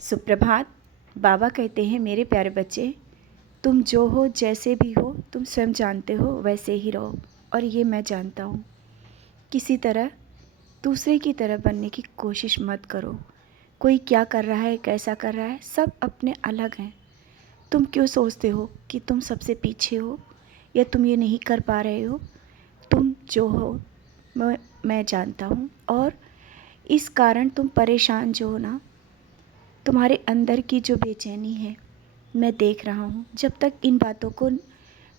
सुप्रभात। बाबा कहते हैं, मेरे प्यारे बच्चे, तुम जो हो, जैसे भी हो, तुम स्वयं जानते हो, वैसे ही रहो। और ये मैं जानता हूँ, किसी तरह दूसरे की तरह बनने की कोशिश मत करो। कोई क्या कर रहा है, कैसा कर रहा है, सब अपने अलग हैं। तुम क्यों सोचते हो कि तुम सबसे पीछे हो या तुम ये नहीं कर पा रहे हो? तुम जो हो मैं जानता हूँ, और इस कारण तुम परेशान जो हो ना, तुम्हारे अंदर की जो बेचैनी है मैं देख रहा हूँ। जब तक इन बातों को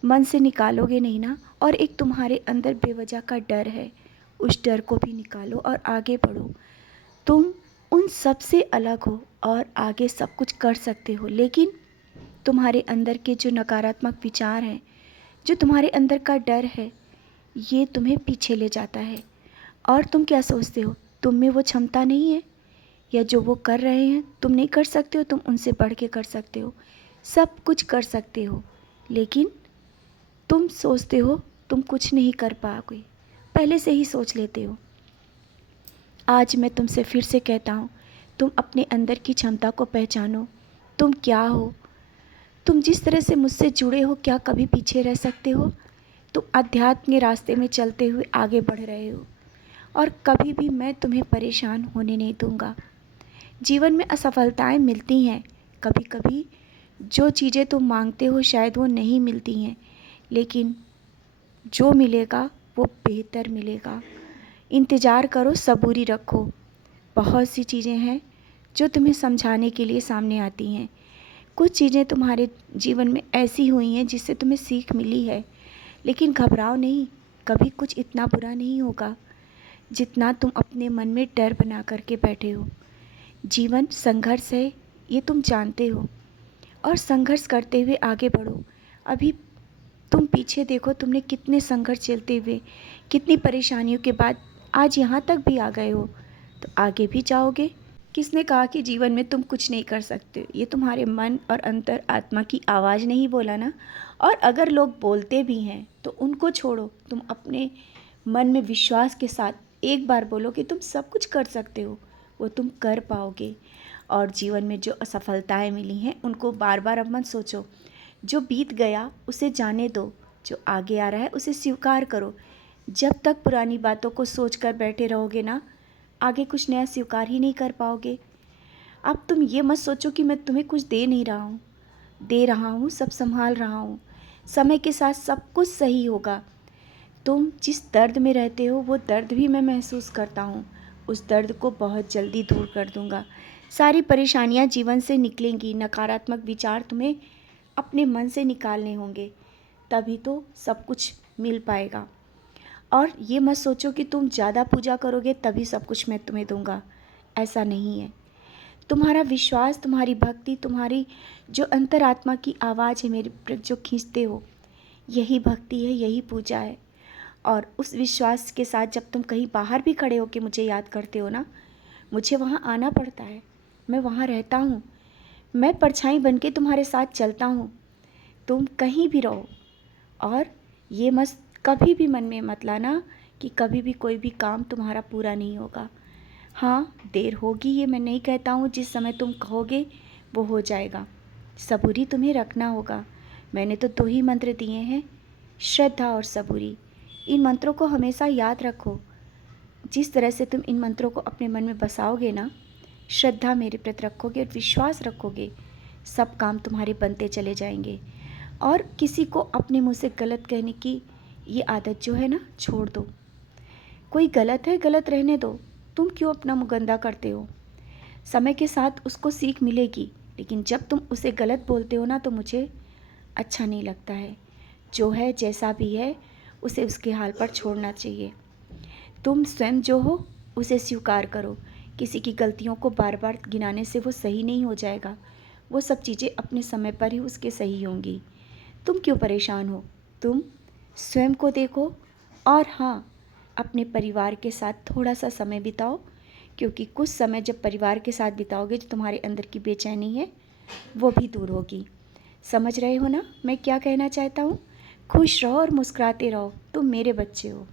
मन से निकालोगे नहीं ना, और एक तुम्हारे अंदर बेवजह का डर है, उस डर को भी निकालो और आगे बढ़ो। तुम उन सब से अलग हो और आगे सब कुछ कर सकते हो, लेकिन तुम्हारे अंदर के जो नकारात्मक विचार हैं, जो तुम्हारे अंदर का डर है, ये तुम्हें पीछे ले जाता है। और तुम क्या सोचते हो, तुम में वो क्षमता नहीं है, या जो वो कर रहे हैं तुम नहीं कर सकते हो, तुम उनसे बढ़ के कर सकते हो, सब कुछ कर सकते हो। लेकिन तुम सोचते हो तुम कुछ नहीं कर पाओगे, पहले से ही सोच लेते हो। आज मैं तुमसे फिर से कहता हूँ, तुम अपने अंदर की क्षमता को पहचानो। तुम क्या हो, तुम जिस तरह से मुझसे जुड़े हो, क्या कभी पीछे रह सकते हो? तुम अध्यात्म के रास्ते में चलते हुए आगे बढ़ रहे हो, और कभी भी मैं तुम्हें परेशान होने नहीं दूंगा। जीवन में असफलताएं मिलती हैं, कभी कभी जो चीज़ें तुम मांगते हो शायद वो नहीं मिलती हैं, लेकिन जो मिलेगा वो बेहतर मिलेगा। इंतज़ार करो, सबूरी रखो। बहुत सी चीज़ें हैं जो तुम्हें समझाने के लिए सामने आती हैं। कुछ चीज़ें तुम्हारे जीवन में ऐसी हुई हैं जिससे तुम्हें सीख मिली है, लेकिन घबराओ नहीं, कभी कुछ इतना बुरा नहीं होगा जितना तुम अपने मन में डर बना करके बैठे हो। जीवन संघर्ष है, ये तुम जानते हो, और संघर्ष करते हुए आगे बढ़ो। अभी तुम पीछे देखो, तुमने कितने संघर्ष झेलते हुए, कितनी परेशानियों के बाद आज यहाँ तक भी आ गए हो, तो आगे भी जाओगे। किसने कहा कि जीवन में तुम कुछ नहीं कर सकते? ये तुम्हारे मन और अंतर आत्मा की आवाज़ नहीं बोला ना। और अगर लोग बोलते भी हैं तो उनको छोड़ो, तुम अपने मन में विश्वास के साथ एक बार बोलो कि तुम सब कुछ कर सकते हो, वो तुम कर पाओगे। और जीवन में जो असफलताएं मिली हैं उनको बार बार अब मत सोचो। जो बीत गया उसे जाने दो, जो आगे आ रहा है उसे स्वीकार करो। जब तक पुरानी बातों को सोच कर बैठे रहोगे ना, आगे कुछ नया स्वीकार ही नहीं कर पाओगे। अब तुम ये मत सोचो कि मैं तुम्हें कुछ दे नहीं रहा हूँ, दे रहा हूँ, सब संभाल रहा हूँ। समय के साथ सब कुछ सही होगा। तुम जिस दर्द में रहते हो वो दर्द भी मैं महसूस करता हूँ, उस दर्द को बहुत जल्दी दूर कर दूँगा। सारी परेशानियाँ जीवन से निकलेंगी, नकारात्मक विचार तुम्हें अपने मन से निकालने होंगे, तभी तो सब कुछ मिल पाएगा। और ये मत सोचो कि तुम ज़्यादा पूजा करोगे तभी सब कुछ मैं तुम्हें दूंगा, ऐसा नहीं है। तुम्हारा विश्वास, तुम्हारी भक्ति, तुम्हारी जो अंतरात्मा की आवाज़ है मेरे प्रति जो खींचते हो, यही भक्ति है, यही पूजा है। और उस विश्वास के साथ जब तुम कहीं बाहर भी खड़े हो के मुझे याद करते हो ना, मुझे वहाँ आना पड़ता है, मैं वहाँ रहता हूँ, मैं परछाई बन के तुम्हारे साथ चलता हूँ। तुम कहीं भी रहो, और ये मत कभी भी मन में मत लाना कि कभी भी कोई भी काम तुम्हारा पूरा नहीं होगा। हाँ, देर होगी, ये मैं नहीं कहता हूँ, जिस समय तुम कहोगे वो हो जाएगा। सबूरी तुम्हें रखना होगा। मैंने तो 2 ही मंत्र दिए हैं, श्रद्धा और सबूरी। इन मंत्रों को हमेशा याद रखो। जिस तरह से तुम इन मंत्रों को अपने मन में बसाओगे ना, श्रद्धा मेरे प्रति रखोगे और विश्वास रखोगे, सब काम तुम्हारे बनते चले जाएंगे। और किसी को अपने मुँह से गलत कहने की ये आदत जो है ना, छोड़ दो। कोई गलत है, गलत रहने दो, तुम क्यों अपना मुँह गंदा करते हो? समय के साथ उसको सीख मिलेगी, लेकिन जब तुम उसे गलत बोलते हो ना, तो मुझे अच्छा नहीं लगता है। जो है, जैसा भी है, उसे उसके हाल पर छोड़ना चाहिए। तुम स्वयं जो हो उसे स्वीकार करो। किसी की गलतियों को बार बार गिनाने से वो सही नहीं हो जाएगा, वो सब चीज़ें अपने समय पर ही उसके सही होंगी। तुम क्यों परेशान हो? तुम स्वयं को देखो, और हाँ, अपने परिवार के साथ थोड़ा सा समय बिताओ, क्योंकि कुछ समय जब परिवार के साथ बिताओगे, जो तुम्हारे अंदर की बेचैनी है वो भी दूर होगी। समझ रहे हो ना मैं क्या कहना चाहता हूँ? खुश रहो और मुस्कुराते रहो, तुम मेरे बच्चे हो।